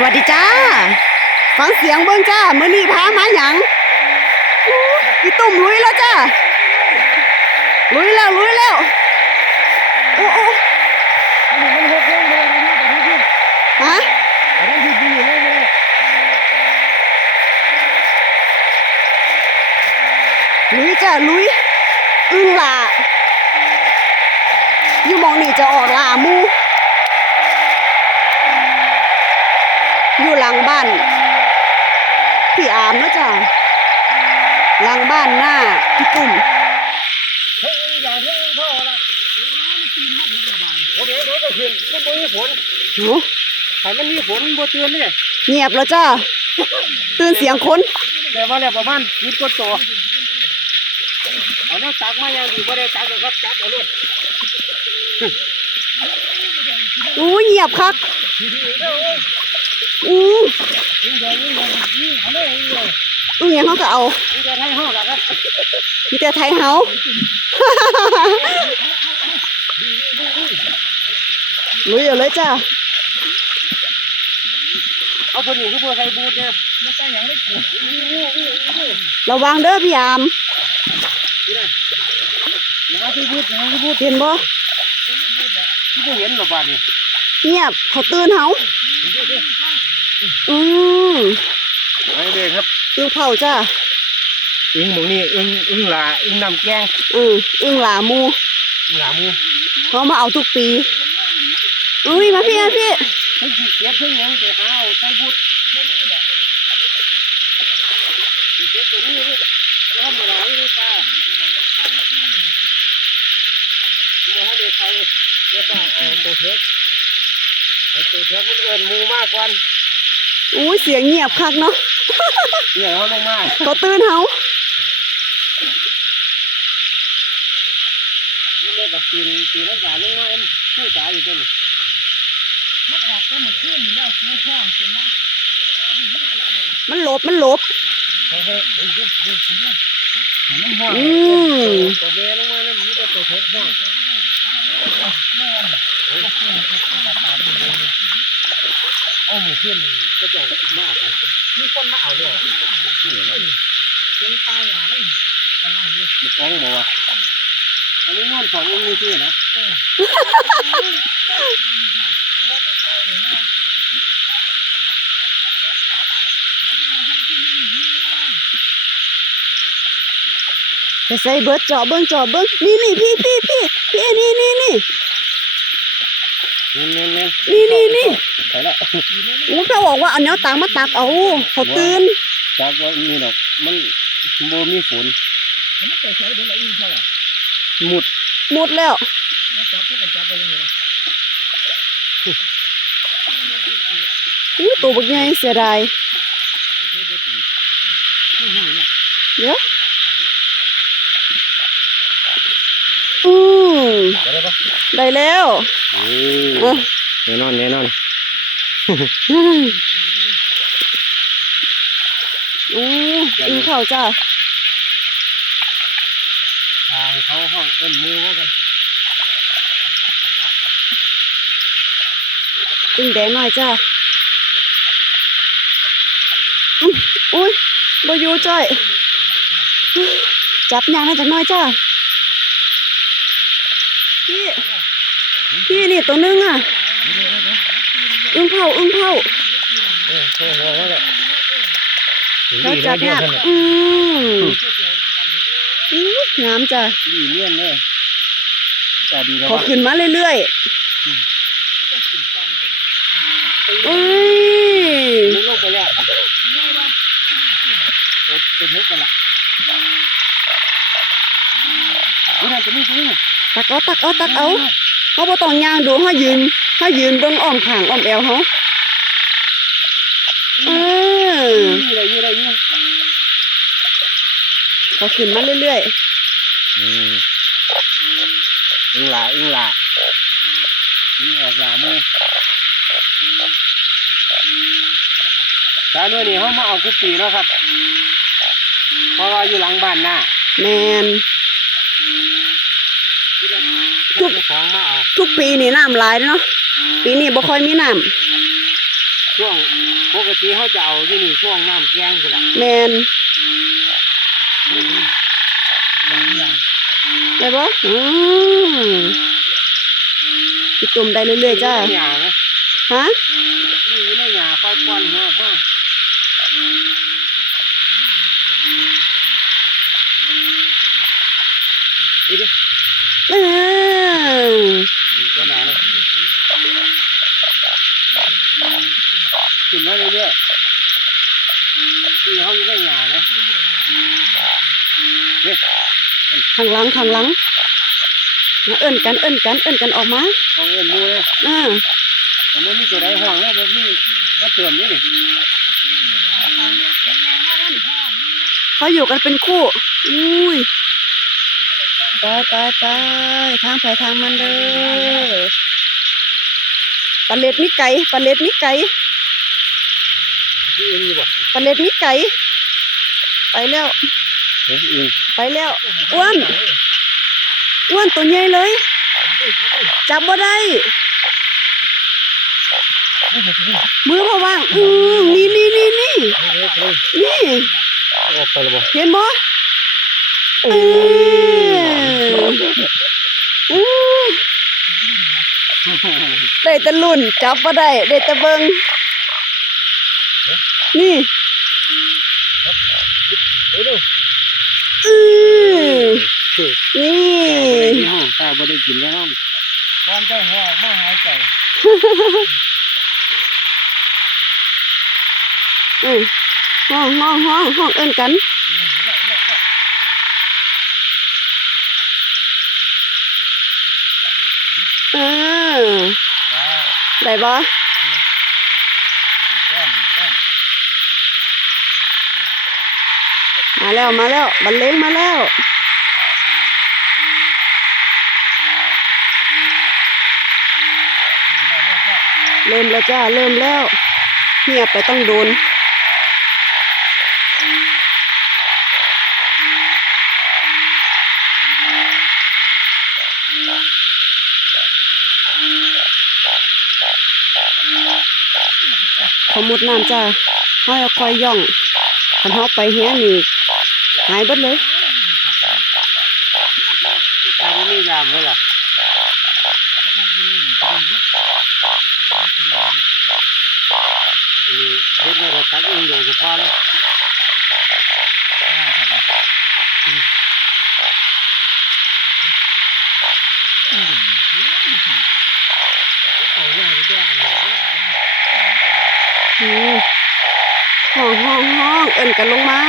สวัสดีจ้า ฟังเสียงเบิ่งจ้ามื้อนี้พามาหยังอีตุ่มลุยแล้วจ้า ลุยแล้วลุยแล้วโอ้โอ้มันหกเรื่องเลยนะแต่ที่ที่ฮะแต่ที่ดีเลยเลยลุยจ้าลุยอึ้งหลาอยู่มองนี่จะออกหลามู อยู่หลังบ้าน พี่อามนะจ้าหลังบ้านหน้าพี่ตุ่มเฮ้ยอย่าเฮ้ยพ่อละโอ้เดี๋ยวเดี๋ยวก็ขึ้นมันบ่มีฝนโอ้ถ้ามันมีฝนบ่เตือนเนี่ยเงียบแล้วจ้าตื่นเสียงคนแต่ว่าแล้วประมาณคิดก็โตเอาแนวตักมาอย่างดีบ่ได้ตักเลยครับจับเอาเลยอู้เงียบคัก ออู้ยิงใหญ่ยิงใหญ่ยิงเอาเลยยิงเลยอึ้งหยังเขาก็เอายิงจะให้ห้องละครับมีแต่ไทยเฮาลุยเอาเลยจ้าเอาคนนี้คือบ่ใส่บูทเนี่ยไม่ใส่หยังเลยกูนี่นี่นี่นี่ระวังเด้อพี่อามอย่าใส่บูทอย่าใส่บูทเห็นบ่ที่บ่เห็นหรอบ้านนี่เงียบเขาตื่นเฮา อืมไอ้เด็กครับอึ้งเผาจ้าอึ้งหมองนี่อึ้งอึ้งหลาอึ้งน้ำแกงเอออึ้งหลาหมูอึ้งหลาหมูเขามาเอาทุกปีอุ้ยมาพี่มาพี่เพิ่งเสียบเพิ่งหยังแต่เอาใส่บุตรไม่นี่แหละเสียบตัวนี้นี่จะทำอะไรนี่ตาโมให้เด็กใครเดี๋ยวตาเอาตัวเทกไอ้ตัวเทกมันเอินหมูมากกว่า อุ้ยเสียงเงียบคักเนาะเนี่ยเขาลงมาเขาตื่นเฮานี่เรียกกับตีนตีนรักษาลงมามันผู้ตายอยู่ตัวนี้มันออกไปเมื่อคืนนี่แล้วชูห้องจนนะมันหลบมันหลบเฮ้ยเฮ้ยเฮ้ยเฮ้ยเฮ้ยเฮ้ยมันห่วงอืมตัวเมย์ลงมาเนี่ยมันมีแต่ตัวเทกห่วง เอามือขึ้นก็จะมาเอากันมีคนมาเอาเลยเป็นตายหามันอะไรอยู่มันอ้องบอกว่าอันนี้นอนสองมือชื่อนะไปใส่เบิดจอเบิ้งจอเบิ้งนี่นี่พี่พี่พี่พี่นี่นี่นี่เน้นเน้นเน้นนี่นี่นี่ไปแล้วอู้เขาบอกว่าเอาแนวตังมาตักเอาเขาตื่นจากว่ามีดอกมันโบมีฝนมันไปใช้เป็นอะไรอีกเท่าอะหมุดหมดแล้วมันจับพวกมันจับไปยังไงล่ะอู้ตัวบักใหญ่เสียดายเดี๋ยวอืม ไปได้ปะได้แล้วเออะแน่นอนแน่นอนอู้อึ้งเผาจ้าทางเขาห้องเอ็นมูว่ากันอึ้งแดงหน่อยจ้าอื้ออุ้ยบอยู่จ้อย จับยางให้จักหน่อยจ้า พี่ พี่นี่ตัวนึงอะ อึ้งเผาอึ้งเผาเออโอ้โหว่าเลยเราจับยากอืมอู้งามจ้ะดีเลี่ยนเลยแต่ดีแล้วขอขึ้นมาเรื่อยๆอุ้ยลงไปแล้วตัวตัวเทกกันละนี่นั่นจะมีตัวนี้ ตักเอาตักเอาตักเอาเขาบ่ต้องย่างดูเขายืนเขายืนเบิ่งอ้อมข้างอ้อมแอวเขาเออนี่อะไรอยู่อะไรอยู่ขอขึ้นมาเรื่อยอืมอึ้งหลาอึ้งหลาอึ้งออกหลามือตาหน่วยนี่เขามาเอากุปีเนาะครับเพราะว่าอยู่หลังบ้านหน้าๆแมน ทุกของมาเอาทุกปีนี่น้ำหลายเนาะปีนี้บ่ค่อยมีน้ช่วงปกติเขาจะเอาอยู่นี่ช่วงน้ำแกงคือละแมนอย่างอย่างได้ปะอืมพี่ตุ่มได้เรื่อยๆจ้าหยาไหมฮะนี่อยู่ในหยาคอยป้อนหัวออกมาอีเด้ เออ ตัวหนาเลยขึ้นมาเรื่อย ๆนี่เขาอยู่ในหยาไหมเนี่ยข้างหลังข้างหลังมาเอิ้นกันเอิ้นกันเอิ้นกันออกมาเขาเอ็นดูเลยอ่าแต่มันมีตัวใดห่วงแล้วแบบนี้ก็เติมนี่นี่เขาอยู่กันเป็นคู่ อุ้ยไปไปไปทางไปทางมันเด้อปลาเล็ดมีไก่ปลาเล็ดมีไก่ที่เอ็นอยู่บ่ ปลาเล็ดมีไก่ไปแล้ว ไปแล้วอ้วนอ้วนตัวใหญ่เลย จับบ่ได้ มือบ่ว่างอืมนี่นี่นี่นี่นี่เห็นบ่เออได้แต่ลุ่นจับบ่ได้ได้แต่เบิ่งนี่ เฮ้ยดูอือคือนี่ที่ห้องตาบ่ได้กินแล้วนั่นตอนได้หัวออกมาหายใจอือห้องห้องห้องห้องเอิ้นกันเออได้บ่ แก้มแก้ม มาแล้วมาแล้วบรรเลงมาแล้วเริ่มแล้วจ้า เริ่มแล้วเงียบไปต้องโดนขมุดน้ำจ้าห้อยเอาคอยย่องคันเฮาไปแฮงนี่ หายเบิดเลยตาบ่มียามไว้ล่ะนี่เฮ็ดไว้ถ้าตักเองโดยเฉพาะเลยเขายากที่จะอ่านเนี่ยอืมห้องห้องห้องเอิ้นกันลงมา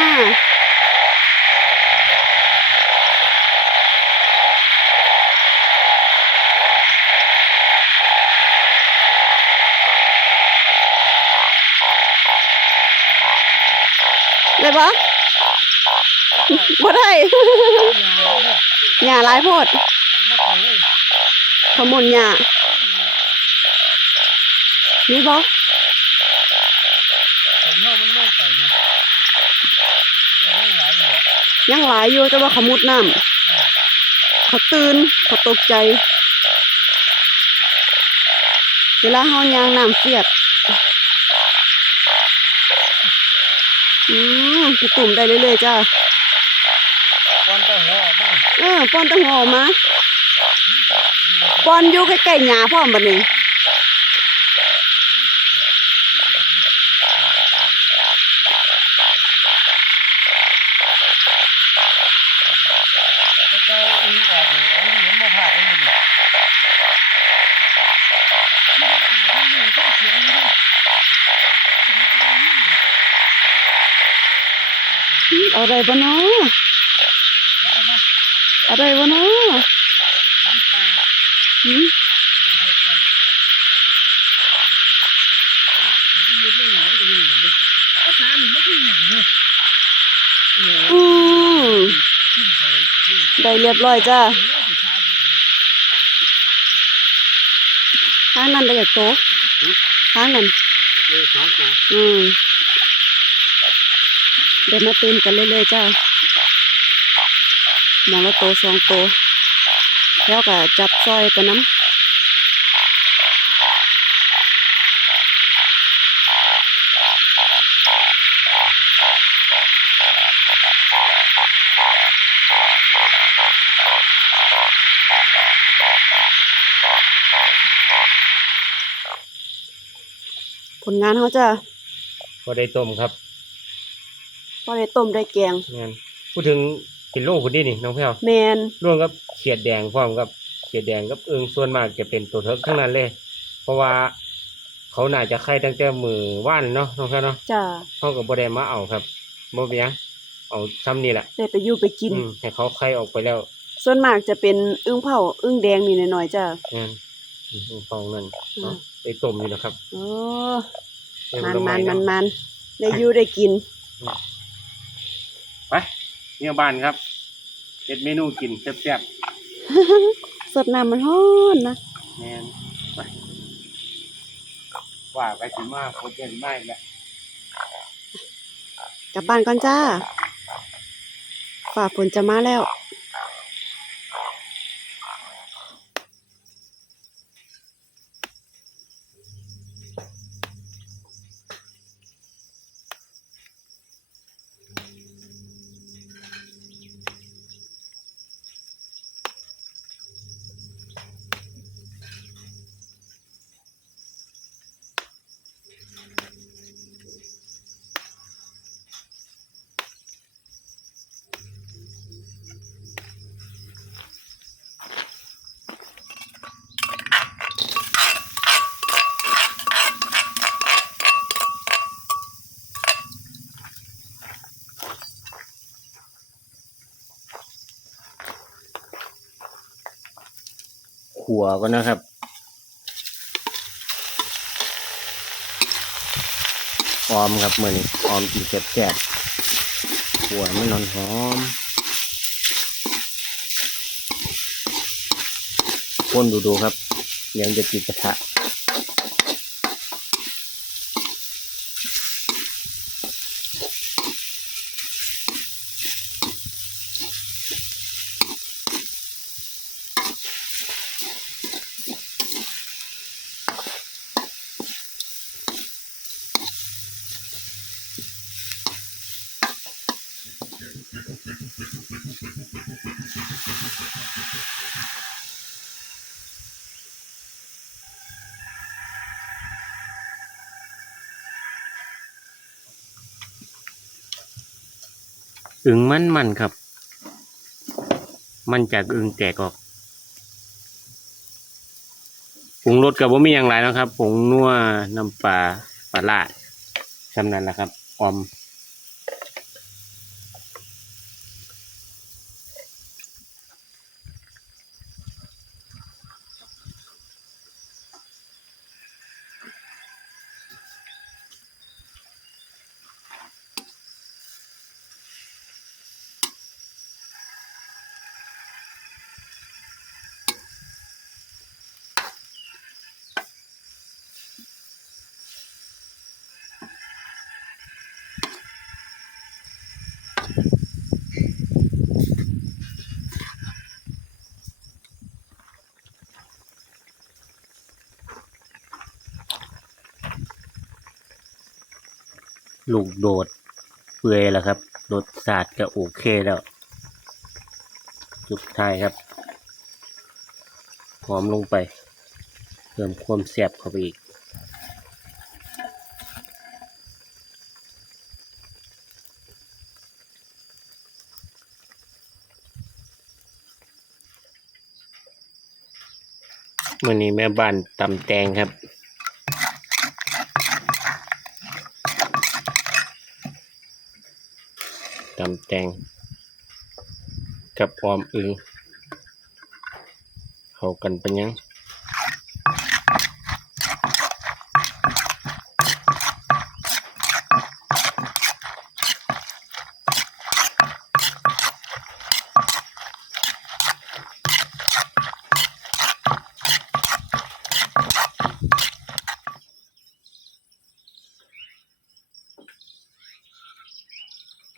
ได้ปะ บ่ได้หญ้าหลายโพดขมุนหญ้านี่บ่ผมว่ามันลงไหลายอยู่ยังหลายอยู่แต่ว่าเขามุดน้ำเขาตื่นเขาตกใจ เวลาเฮายางน้ำเสียดอืมตุ่มได้เรื่อยๆจ้า ตอนได้หัวออกมา เออป้อนตั้งหอมาป้อนอยู่ใกล้ๆหญ้าพร้อมบัดนี้แล้วก็อึ้งออกเลยอันนี้เห็นบ่ผ่าได้ยังไงอืมเอาได้บ่เนาะ อาได้บ่เนาะอืมอืมได้เรียบร้อยจ้าทางนั้นได้จากโตทางนั้นเออสองตัวอืมเดี๋ยวมาเติมกันเรื่อยๆจ้าห มองละโตสองโต แล้วก็จับซอยไปน้ำผลงานเขาจะพอได้ต้มครับ พอได้ต้มได้แกงงานพูดถึง กินโล่คนนี้นี่น้องแพ้วแมนร่วมกับเขียดแดงพร้อมกับเขียดแดงกับเอิงส่วนมากจะเป็นตัวเทิกทั้งนั้นเลย เพราะว่าเขาน่าจะไข่ตั้งแต่มือว่านเนาะน้องแพ้วเนาะจ้าเขาก็บ่ได้มาเอาครับบ่เป็นหยังเอาซ้ำนี่แหละได้ไปอยู่ไปกิน อืมให้เขาไข่ออกไปแล้วส่วนมากจะเป็นอึ้งเผาอึ้งแดงนี่หน่อยๆจ้างานอืมฟองนั่นอืมเอาไปต้มนี่นะครับโอ้เป็มันผลมัไนมันเาะมันได้อยู่ได้กิน ไป เนี่ยบ้านครับเฮ็ดเมนูกินแซ่บสดน้ำมันฮ้อนนะๆแม่นไปว่าไปสิมาคนเก่งมากแล้วกลับบ้านก่อนจ้าฝ่าฝนจะมาแล้ว ขัวก็นะครับออมครับเหมือนหออมกินแฉบๆขัวมันนอนหอมคนดูดูๆครับยังจะกินกระทะ อึงมันมันครับ มันจากอึงแตกออกผงรสกับว่ามีอย่างไรนะครับผงนัวน้ำปลาปลาลาดสำนั้นแหละครับออม ลูกโดดเปื่อยแล้วครับรสชาติก็โอเคแล้วสุดท้ายครับหอมลงไป เพิ่มความแซ่บเข้าไปอีกมื่อนี้แม่บ้านตำแตงครับำแตง กับออมอึงเข้ากันเป็นยัง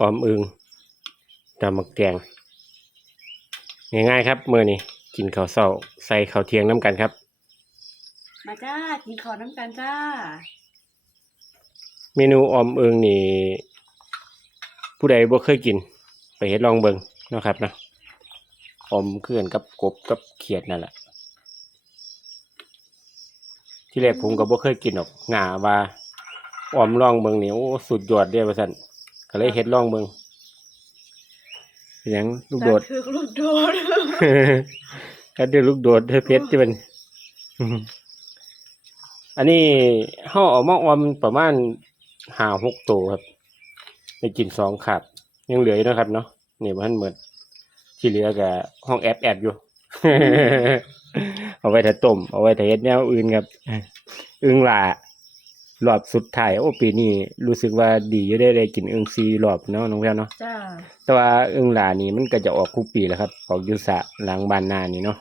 ออมอึง ตำมักแตงง่ายๆครับมื้อนี้กินข้าวเช้าใส่ข้าวเที่ยงน้ำกันครับ มาจ้ากินข้าวน้ำกันจ้า เมนูออมเอิงนี่ ผู้ใดบ่เคยกิน ไปเฮ็ดลองเบิ่งเนาะครับเนาะออมเคลื่อนกับกบกับเขียดนั่นแหละที่แรกผมก็บ่เคยกินหรอกหง่าว่าออมลองเบิ่งนี่โอ้สุดยอดเด้อว่าซั่นก็เลยเฮ็ดลองเบิ่ง เป็นหยังลูกโดดคือลูกโดดก็เดือลูกโดดเธอเพชรที่มันอันนี้ห่อเอามาออมประมาณห้าหกตัวครับได้กินสองขาบยังเหลืออยู่นะครับเนาะนี่มันเหมือนที่เหลือกับห้องแอบแอบอยู่ เอาไว้ถ้าต้ม เอาไว้ถ้าเฮ็ดแนวอื่นครับ อึงหลา รอบสุดท้ายโอ้ปีนี้รู้สึกว่าดีอยู่ได้ได้กินอึงซีรอบเนาะน้องแพรวเนาะจ้าแต่ว่าอึ่งหลานี่มันก็จะออกทุกปีแหล้วครับออกอยู่สระหลังบ้านนานี่เนาะ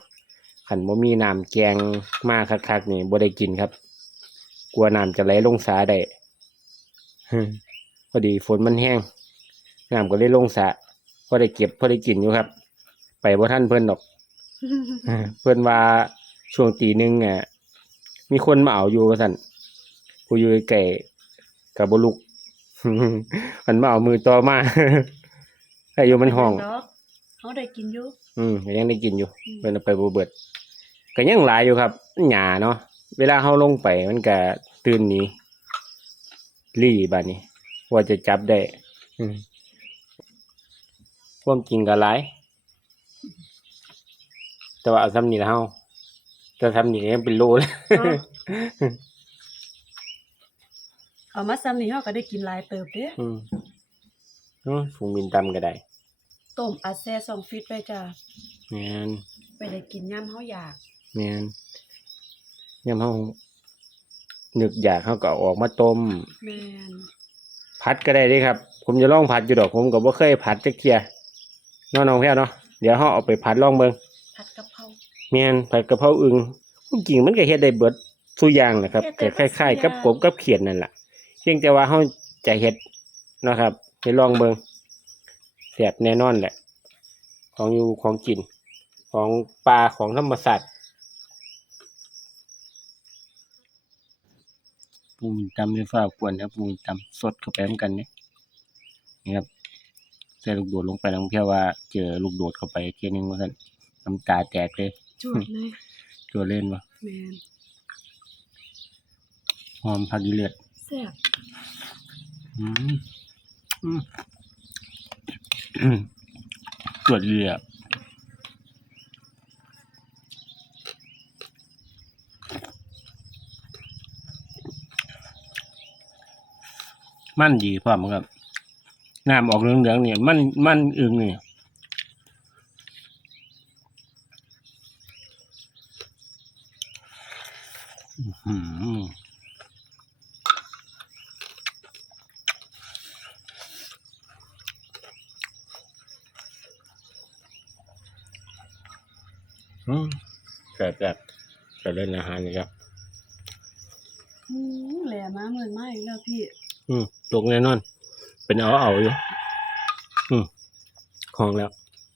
ขันบ่มีน้ำแกงมากคักๆนี่บ่ได้กินครับ กลัวน้ำจะไหลลงสาได้ พอดีฝนมันแห้งน้ำก็เลยลงสระพอได้เก็บพอได้กินอยู่ครับ ไปบ่ท่านเพิ่นดอก เพิ่นว่าช่วงตีหนึงอะมีคนมาเอาอยู่ว่าซั่น ผู้อยู่ไก่กับ่ลุกมันมาเอามือต่อมาให้อยู่มันห้องเนาะเขาได้กินอยู่อืมก็ยังได้กินอยู่เพิ่นเอาไปบ่เบิดก็ยังหลายอยู่ครับหญ้าเนาะเวลาเฮาลงไปมันก็ตื่นหนีลี่บัดนี้ว่าจะจับได้อืมความจริงก็หลาย แต่ว่าเอาซ้ำนี่ละเฮาแต่ซ้ำนี่ยังเป็นโลเลย เนาะเอามาซ้ำนี่เฮาก็ได้กินหลายเติบเด้อืมอืมฝูงบินตำก็ได้ต้มอัดแซ่สองฟิตไว้จ้าแม่นไปได้กินย่ำเฮาอยากแม่นยามเฮานึกอยากเฮาก็เอาออกมาต้ม แม่นผัดก็ได้เด้ครับ ผมจะลองผัดอยู่ดอกผมก็บ่เคยผัดจักเที่ยเน้องน้องแพ้วเนาะเดี๋ยวเฮาเอาไปผัดลองเบิ่งผัดกะเพราแม่นผัดกะเพราอึ่งจริงๆมันก็เฮ็ดได้เบิดทุกอย่างนะครับเฮ็ก็ดคได้เบิดล้ายๆ กับซุกอย่างบกับเขียดนั่นล่ะ เพียงแต่ว่าเฮาจะเฮ็ดเนาะครับไปลองเบิ่งแซ่บแน่นอนแหละ ของอยู่ของกิน ของปลาของธรรมชาติปูมินตำด้วยฟ้ากวนครับปูมินตำสดเข้าไปเหมือนกันเนี่ยนี่ครับใส่ลูกโดดลงไปแล้วเพียว่าเจอลูกโดดเข้าไปเทียนึงว่าซั่นน้ำตาแตกเลยจุดเลยตัวเล่นวะแม่นหอมผักอีเลือด แซ่บอืมอืมอืมตรวจเรือมันดีพร้อมครับน้ำออกเหลืองๆเนี่ยมันมันอึงเนี่ยอื้อหืออืม แซ่บแบบจะเล่นอาหารนี่ครับอือแหลมาเหมือนมาอีกแล้วพี่ อืมตกแน่นอน เป็นเอาเอาอยู่อืมของแล้ว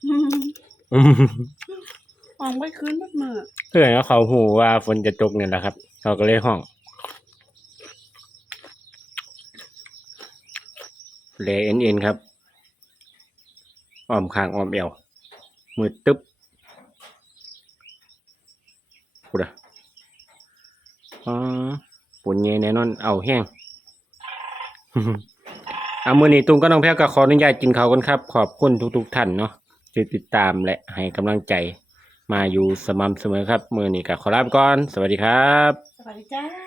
อืมออกไปคืนบัดมื้อเพื่อนก็เขาหูว่าฝนจะตกเนี่ยแหละครับ เขาก็เลยห้องเลเอ็นเอ็นครับ อ้อมคางอ้อมเอวมือตึ๊บ พูดอะอ๋อปุ่นเงยแน่นอน เอาแห้งเอามือนี้ตุ้งก็น้องแพ้วก็ขออนุญาตกินเขาวกันครับ ขอบคุณทุกๆท่านเนาะที่ติดตามและให้กำลังใจ มาอยู่สม่ำเสมอครับ มือนี้ก็ขอลาไปก่อน สวัสดีครับ สวัสดีจ้า